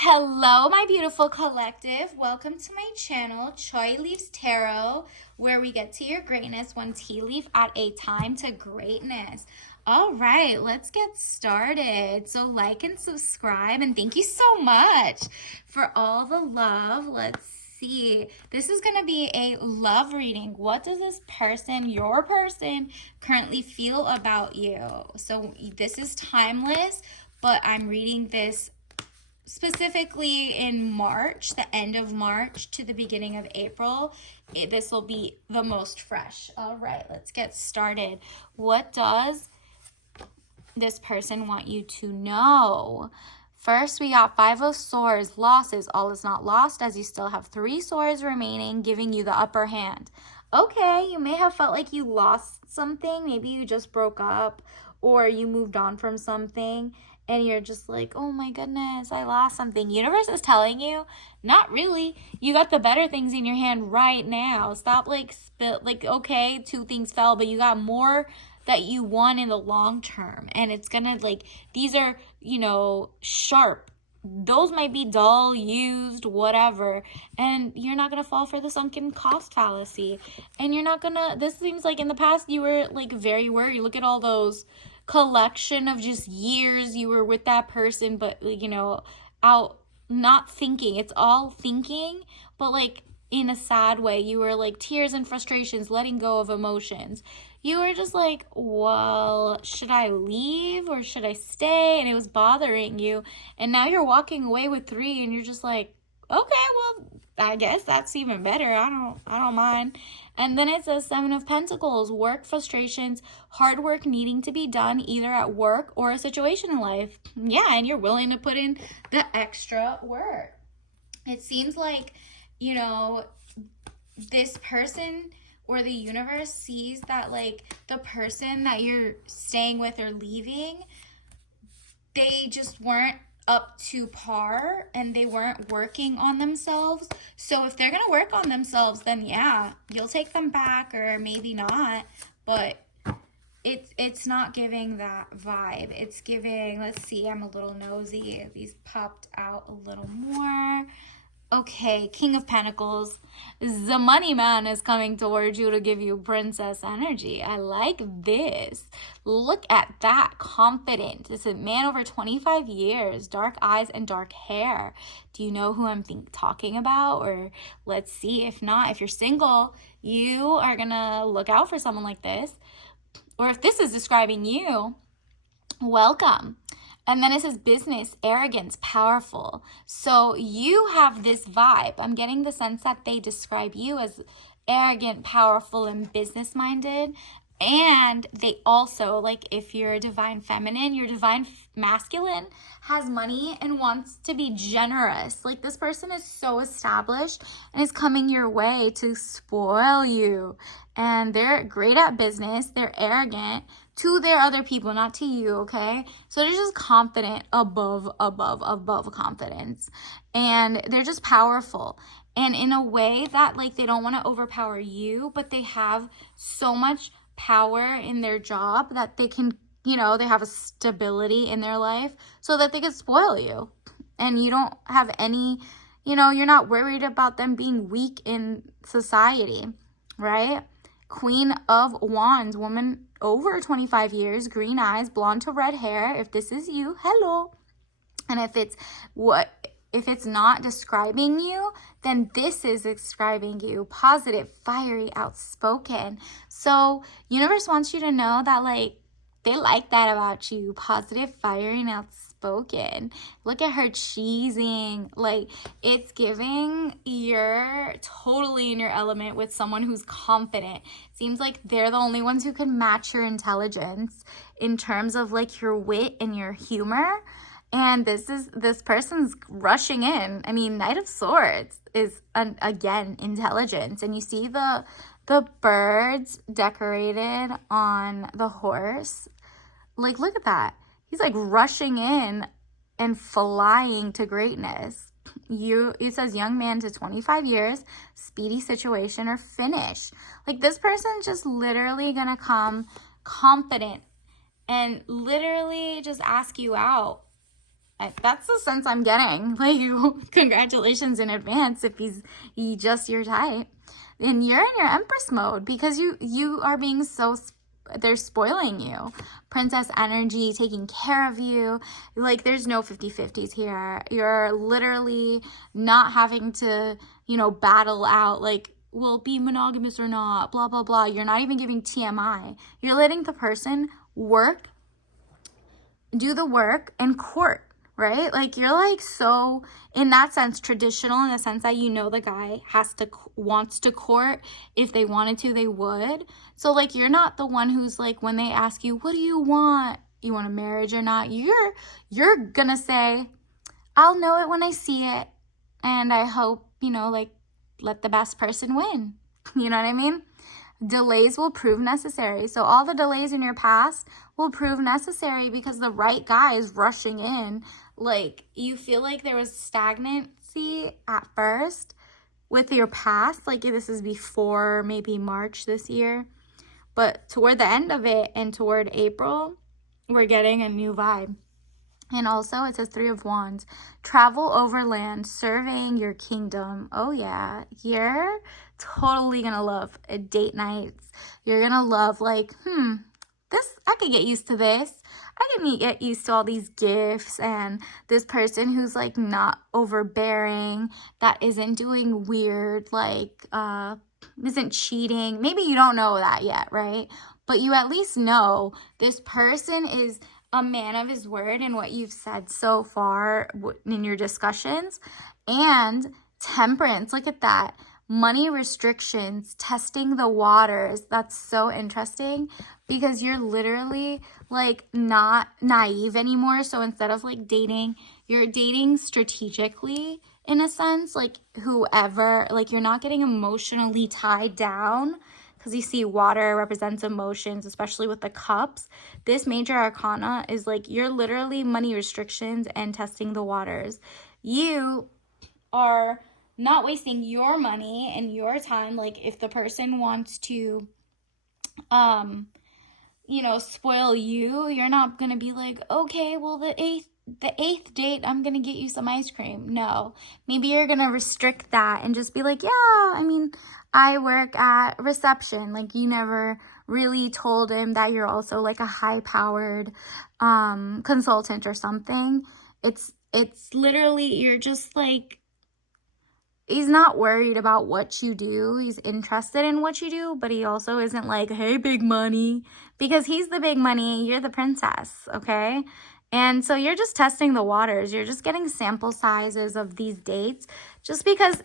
Hello, my beautiful collective. Welcome to my channel, Choi Leaves Tarot, where we get to your greatness one tea leaf at a time to greatness. All right, let's get started. So like and subscribe, and thank you so much for all the love. Let's see. This is going to be a love reading. What does this person, your person, currently feel about you? So this is timeless, but I'm reading this specifically in March, the end of March to the beginning of April. This will be the most fresh. All right, let's get started. What does this person want you to know? First, we got Five of Swords, losses. All is not lost as you still have 3 swords remaining, giving you the upper hand. Okay, you may have felt like you lost something. Maybe you just broke up or you moved on from something and you're just like, oh my goodness, I lost something. Universe is telling you, not really. You got the better things in your hand right now. Stop okay, 2 things fell, but you got more that you won in the long term. And it's gonna these are, sharp. Those might be dull, used, whatever. And you're not gonna fall for the sunken cost fallacy. And you're not gonna, this seems like in the past you were very worried. Look at all those collection of just years you were with that person, but out not thinking. It's all thinking, but in a sad way. You were tears and frustrations, letting go of emotions. You were just well, should I leave or should I stay? And it was bothering you. And now you're walking away with 3 and you're just okay, well, I guess that's even better. I don't mind. And then it says 7 of Pentacles, work frustrations, hard work needing to be done either at work or a situation in life. Yeah, and you're willing to put in the extra work. It seems like, this person or the universe sees that the person that you're staying with or leaving, they just weren't up to par and they weren't working on themselves. So if they're gonna work on themselves, then yeah, you'll take them back, or maybe not, but it's not giving that vibe. It's giving, let's see, I'm a little nosy. These popped out a little more. Okay, King of Pentacles. The money man is coming towards you to give you princess energy. I like this. Look at that. Confident. This is a man over 25 years. Dark eyes and dark hair. Do you know who I'm talking about? Or let's see. If not, if you're single, you are going to look out for someone like this. Or if this is describing you, welcome. And then it says business, arrogance, powerful. So you have this vibe. I'm getting the sense that they describe you as arrogant, powerful, and business-minded. And they also, if you're a divine feminine, your divine masculine has money and wants to be generous. This person is so established and is coming your way to spoil you. And they're great at business. They're arrogant to their other people, not to you, okay? So they're just confident above confidence. And they're just powerful. And in a way that, they don't want to overpower you, but they have so much power in their job that they can, they have a stability in their life so that they can spoil you. And you don't have any, you're not worried about them being weak in society, right? Queen of Wands, woman over 25 years, green eyes, blonde to red hair. If this is you, hello. And if it's not describing you, then this is describing you. Positive, fiery, outspoken. So universe wants you to know that they like that about you. Positive, fiery, and outspoken. Look at her cheesing. It's giving you're totally in your element with someone who's confident. Seems like they're the only ones who can match your intelligence in terms of your wit and your humor. And this person's rushing in. I mean, Knight of Swords is again intelligence, and you see the birds decorated on the horse. Look at that. He's rushing in and flying to greatness. It says young man to 25 years, speedy situation or finish. This person's just literally gonna come confident and literally just ask you out. That's the sense I'm getting. Like, congratulations in advance if he just your type. And you're in your Empress mode because you are being so, they're spoiling you. Princess energy, taking care of you. Like, there's no 50-50s here. You're literally not having to, battle out, like, will be monogamous or not, blah, blah, blah. You're not even giving TMI. You're letting the person do the work and court, right? Like, you're like, so in that sense traditional, in the sense that the guy wants to court. If they wanted to, they would. So like, you're not the one who's like, when they ask you, what do you want a marriage or not, you're gonna say, I'll know it when I see it, and I hope, like, let the best person win. You know what I mean? Delays will prove necessary. So all the delays in your past will prove necessary because the right guy is rushing in. Like, you feel like there was stagnancy at first with your past. Like, this is before maybe March this year. But toward the end of it and toward April, we're getting a new vibe. And also, it says 3 of Wands. Travel overland, surveying your kingdom. Oh, yeah. You're totally going to love date nights. You're going to love, like, I could get used to this. I can get used to all these gifts and this person who's, like, not overbearing, that isn't doing weird, like, isn't cheating. Maybe you don't know that yet, right? But you at least know this person is a man of his word in what you've said so far in your discussions. And temperance, look at that. Money restrictions, testing the waters. That's so interesting because you're literally, like, not naive anymore. So instead of, like, dating, you're dating strategically in a sense, like, whoever, like, you're not getting emotionally tied down. Because you see water represents emotions, especially with the cups. This major arcana is like, you're literally money restrictions and testing the waters. You are not wasting your money and your time. Like, if the person wants to, spoil you, you're not going to be like, okay, well, the eighth date, I'm going to get you some ice cream. No, maybe you're going to restrict that and just be like, yeah, I mean, I work at reception. Like, you never really told him that you're also, like, a high-powered consultant or something. It's literally, you're just, like, he's not worried about what you do. He's interested in what you do, but he also isn't like, hey, big money, because he's the big money. You're the princess, okay? And so you're just testing the waters. You're just getting sample sizes of these dates just because,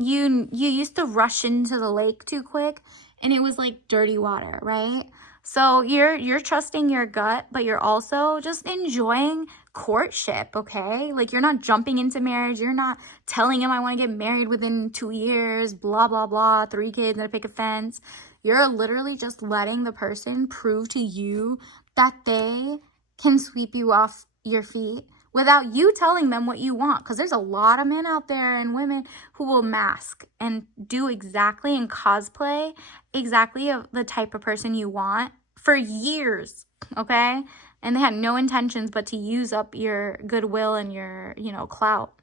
you used to rush into the lake too quick and it was like dirty water, right? So you're trusting your gut, but you're also just enjoying courtship, okay? Like, you're not jumping into marriage. You're not telling him I want to get married within 2 years, blah, blah, blah, 3 kids and a picket fence. You're literally just letting the person prove to you that they can sweep you off your feet without you telling them what you want. Because there's a lot of men out there and women who will mask and do exactly and cosplay exactly of the type of person you want for years, okay? And they had no intentions but to use up your goodwill and your, clout.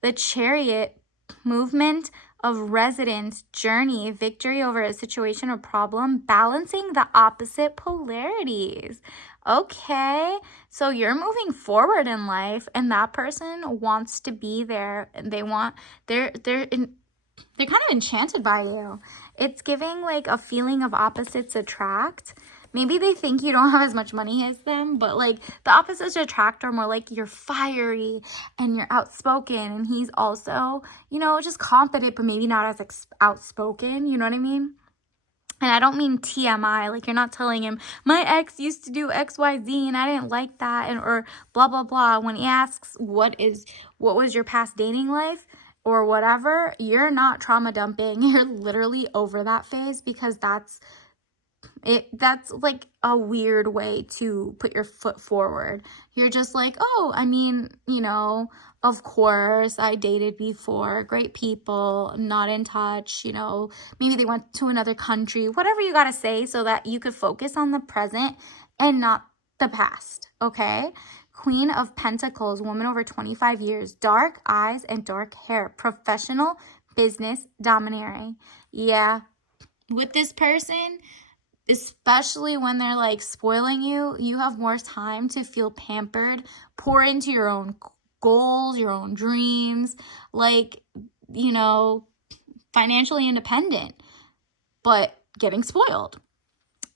The Chariot, movement of residence, journey, victory over a situation or problem, balancing the opposite polarities. Okay, so you're moving forward in life and that person wants to be there. They're kind of enchanted by you. It's giving, like, a feeling of opposites attract. Maybe they think you don't have as much money as them, but, like, the opposites attract are more like you're fiery and you're outspoken, and he's also, just confident, but maybe not as outspoken, you know what I mean? And I don't mean TMI, like, you're not telling him, my ex used to do XYZ and I didn't like that, or blah, blah, blah. When he asks, what was your past dating life or whatever, you're not trauma dumping. You're literally over that phase because that's like a weird way to put your foot forward. You're just like, oh, I mean, of course, I dated before, great people, not in touch, maybe they went to another country, whatever you got to say so that you could focus on the present and not the past, okay? Queen of Pentacles, woman over 25 years, dark eyes and dark hair, professional, business, domineering. Yeah, with this person, especially when they're like spoiling you, you have more time to feel pampered, pour into your own goals, your own dreams, like, you know, financially independent, but getting spoiled.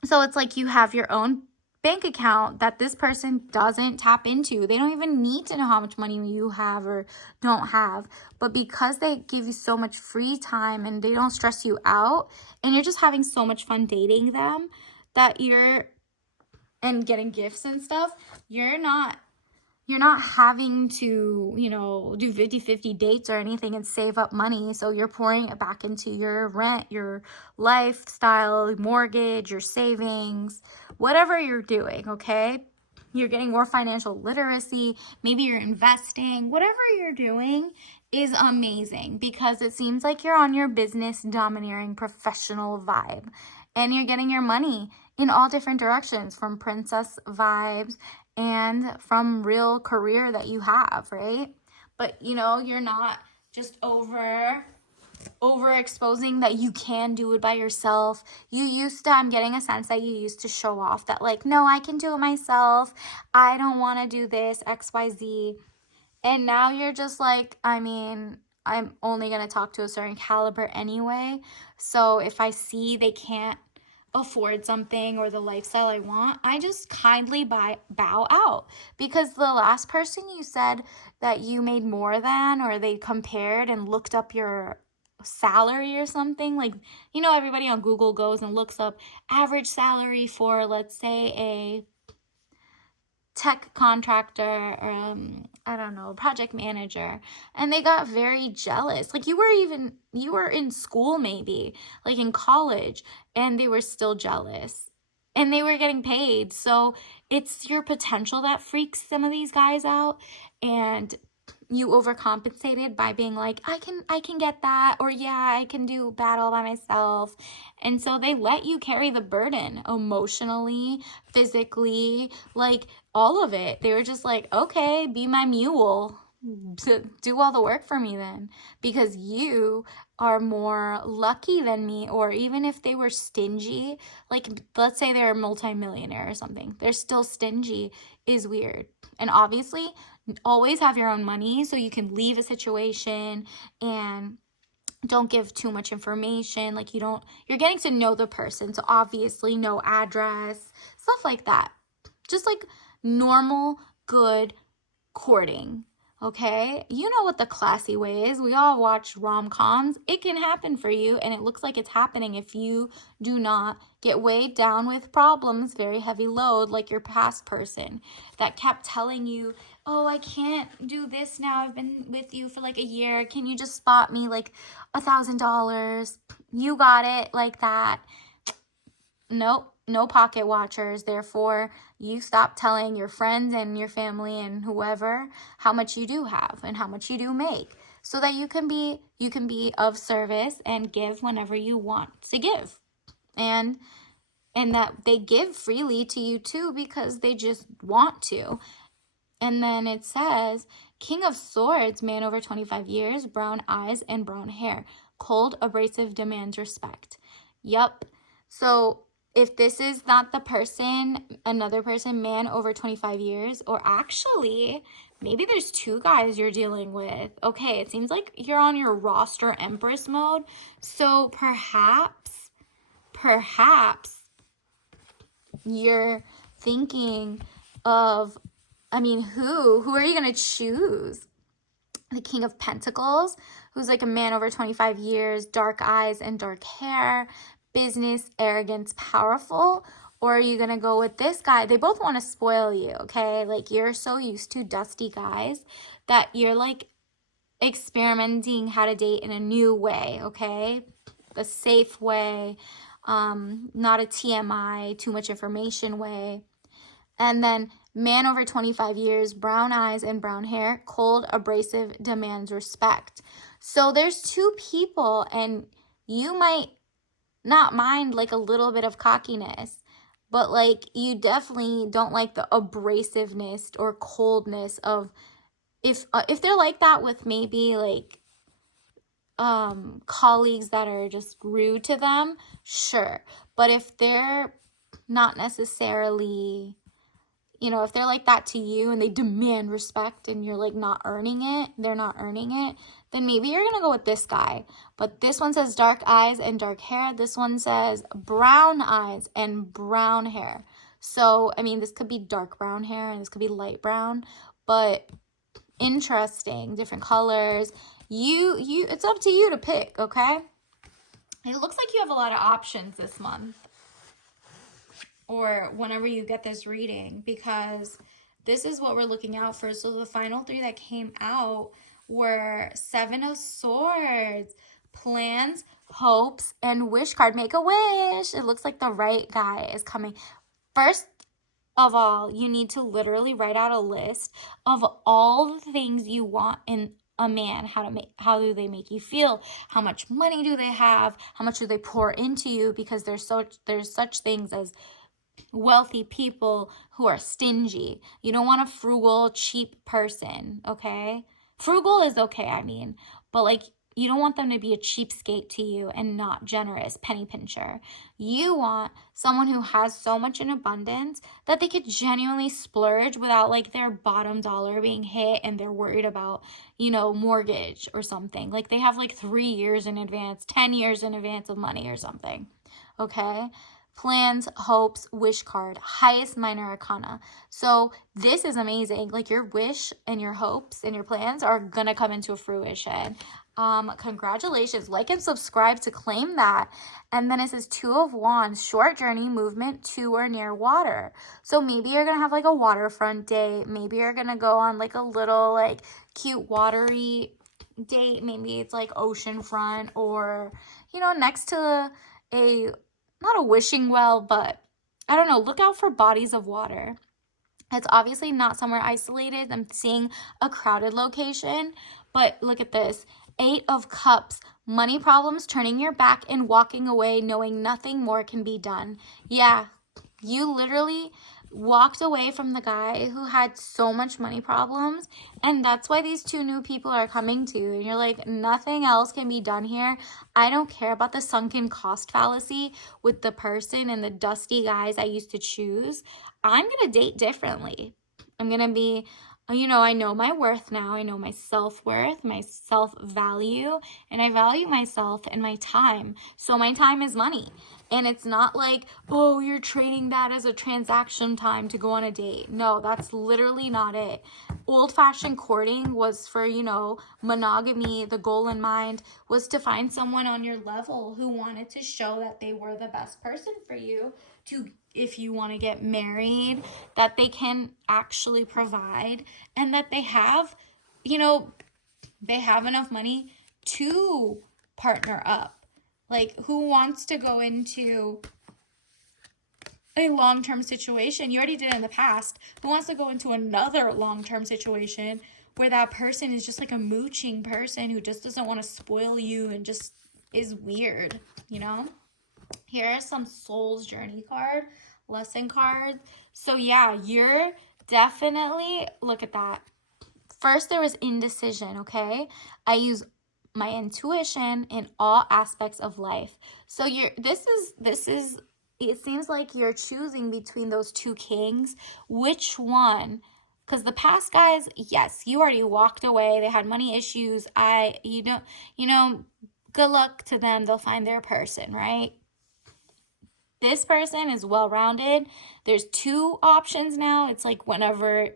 So it's like you have your own bank account that this person doesn't tap into. They don't even need to know how much money you have or don't have. But because they give you so much free time and they don't stress you out, and you're just having so much fun dating them, that and getting gifts and stuff, you're not having to, you know, do 50-50 dates or anything and save up money. So you're pouring it back into your rent, your lifestyle, mortgage, your savings, whatever you're doing, okay? You're getting more financial literacy. Maybe you're investing. Whatever you're doing is amazing because it seems like you're on your business domineering professional vibe. And you're getting your money in all different directions, from princess vibes and from real career that you have, right? But, you know, you're not just overexposing that you can do it by yourself. I'm getting a sense that you used to show off that, like, no, I can do it myself. I don't want to do this, XYZ. And now you're just like, I mean, I'm only going to talk to a certain caliber anyway. So if I see they can't afford something or the lifestyle I want, I just kindly bow out. Because the last person you said that you made more than, or they compared and looked up your salary or something, like, you know, everybody on Google goes and looks up average salary for, let's say, a tech contractor, or I don't know, project manager, and they got very jealous. Like, you were in school, maybe like in college, and they were still jealous and they were getting paid. So it's your potential that freaks some of these guys out, and you overcompensated by being like, I can get that, or yeah, I can do battle by myself. And so they let you carry the burden emotionally, physically, like all of it. They were just like, okay, be my mule, do all the work for me then, because you are more lucky than me. Or even if they were stingy, like let's say they're a multimillionaire or something, they're still stingy, is weird. And obviously always have your own money so you can leave a situation, and don't give too much information. Like, you're getting to know the person, so obviously no address, stuff like that. Just like normal, good courting. Okay, you know what the classy way is. We all watch rom-coms. It can happen for you, and it looks like it's happening if you do not get weighed down with problems, very heavy load, like your past person that kept telling you, oh, I can't do this now. I've been with you for like a year. Can you just spot me like $1,000? You got it, like that. Nope. No pocket watchers. Therefore, you stop telling your friends and your family and whoever how much you do have and how much you do make, so that you can be of service and give whenever you want to give. And that they give freely to you too, because they just want to. And then it says, King of Swords, man over 25 years, brown eyes and brown hair, cold, abrasive, demands respect. Yup. So if this is not the person, another person, man over 25 years, or actually, maybe there's two guys you're dealing with. Okay, it seems like you're on your roster Empress mode. So perhaps you're thinking of, I mean, who are you going to choose? The King of Pentacles, who's like a man over 25 years, dark eyes and dark hair, business, arrogance, powerful? Or are you going to go with this guy? They both want to spoil you, okay? Like, you're so used to dusty guys that you're like experimenting how to date in a new way, okay? A safe way, not a TMI, too much information way. And then man over 25 years, brown eyes and brown hair, cold, abrasive, demands respect. So there's two people, and you might not mind like a little bit of cockiness, but like you definitely don't like the abrasiveness or coldness of, if they're like that with maybe like colleagues that are just rude to them, sure. But if they're not necessarily, if they're like that to you and they demand respect and you're like not earning it, they're not earning it, then maybe you're gonna go with this guy. But this one says dark eyes and dark hair. This one says brown eyes and brown hair. So, I mean, this could be dark brown hair and this could be light brown, but interesting, different colors. It's up to you to pick, okay? It looks like you have a lot of options this month, or whenever you get this reading, because this is what we're looking out for. So the final three that came out were Seven of Swords, plans, hopes, and wish card. Make a wish. It looks like the right guy is coming. First of all, you need to literally write out a list of all the things you want in a man. How do they make you feel? How much money do they have? How much do they pour into you? Because there's such things as wealthy people who are stingy. You don't want a frugal, cheap person, okay? Frugal is okay, I mean, but like, you don't want them to be a cheapskate to you and not generous, penny pincher. You want someone who has so much in abundance that they could genuinely splurge without like their bottom dollar being hit and they're worried about, mortgage or something. Like they have like 3 years in advance, 10 years in advance of money or something, okay? Plans, hopes, wish card, highest minor arcana. So this is amazing. Like your wish and your hopes and your plans are gonna come into fruition. Congratulations. Like and subscribe to claim that. And then it says Two of Wands, short journey, movement to or near water. So maybe you're gonna have like a waterfront date. Maybe you're gonna go on like a little like cute watery date. Maybe it's like oceanfront or next to a, not a wishing well, but I don't know, look out for bodies of water. It's obviously not somewhere isolated. I'm seeing a crowded location, but look at this. 8 of Cups, money problems, turning your back and walking away, knowing nothing more can be done. Yeah, you literally walked away from the guy who had so much money problems, and that's why these 2 new people are coming to you, and you're like, nothing else can be done here. I don't care about the sunken cost fallacy with the person and the dusty guys I used to choose. I'm gonna date differently. I'm gonna be, I know my worth now. I know my self-worth, my self-value, and I value myself and my time. So my time is money. And it's not like, oh, you're trading that as a transaction time to go on a date. No, that's literally not it. Old-fashioned courting was for, monogamy. The goal in mind was to find someone on your level who wanted to show that they were the best person for you to, if you want to get married, that they can actually provide and that they have, they have enough money to partner up. Like, who wants to go into a long-term situation? You already did it in the past. Who wants to go into another long-term situation where that person is just like a mooching person who just doesn't want to spoil you and just is weird, Here are some Soul's Journey card, lesson cards. So yeah, you're definitely, look at that. First, there was indecision, okay? I use my intuition in all aspects of life. So this is it seems like you're choosing between those 2 kings. Which one? Because the past guys, yes, you already walked away. They had money issues. Good luck to them. They'll find their person, right? This person is well-rounded. There's 2 options now. It's like whenever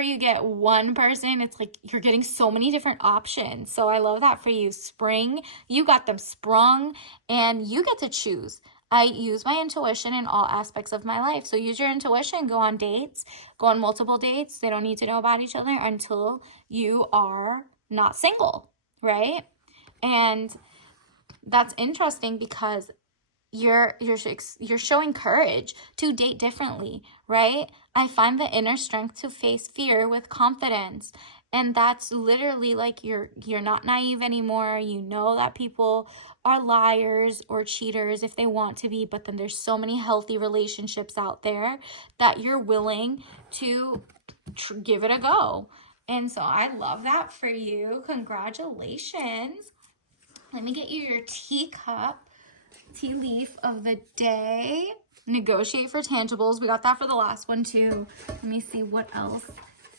you get one person, it's like you're getting so many different options. So I love that for you. Spring, you got them sprung and you get to choose. I use my intuition in all aspects of my life. So use your intuition, go on dates, go on multiple dates. They don't need to know about each other until you are not single, right? And that's interesting because you're showing courage to date differently, right? I find the inner strength to face fear with confidence. And that's literally like you're not naive anymore. You know that people are liars or cheaters if they want to be, but then there's so many healthy relationships out there that you're willing to give it a go. And so I love that for you. Congratulations. Let me get you your teacup, tea leaf of the day. Negotiate for tangibles. We got that for the last one too. Let me see, what else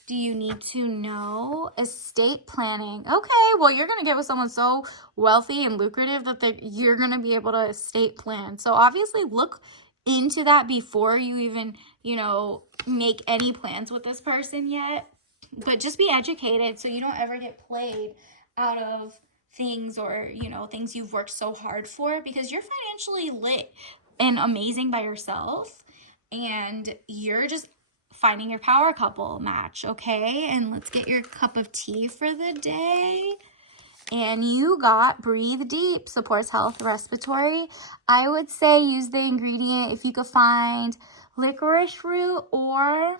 do you need to know? Estate planning. Okay, well, you're going to get with someone so wealthy and lucrative that you're going to be able to estate plan. So obviously look into that before you even, make any plans with this person yet. But just be educated so you don't ever get played out of things or, things you've worked so hard for, because you're financially lit and amazing by yourself. And you're just finding your power couple match, okay? And let's get your cup of tea for the day. And you got Breathe Deep, supports health, respiratory. I would say use the ingredient if you could find licorice root or,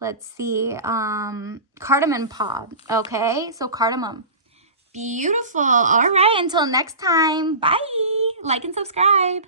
let's see, cardamom pod, okay? So cardamom. Beautiful. All right, until next time, bye. Like and subscribe.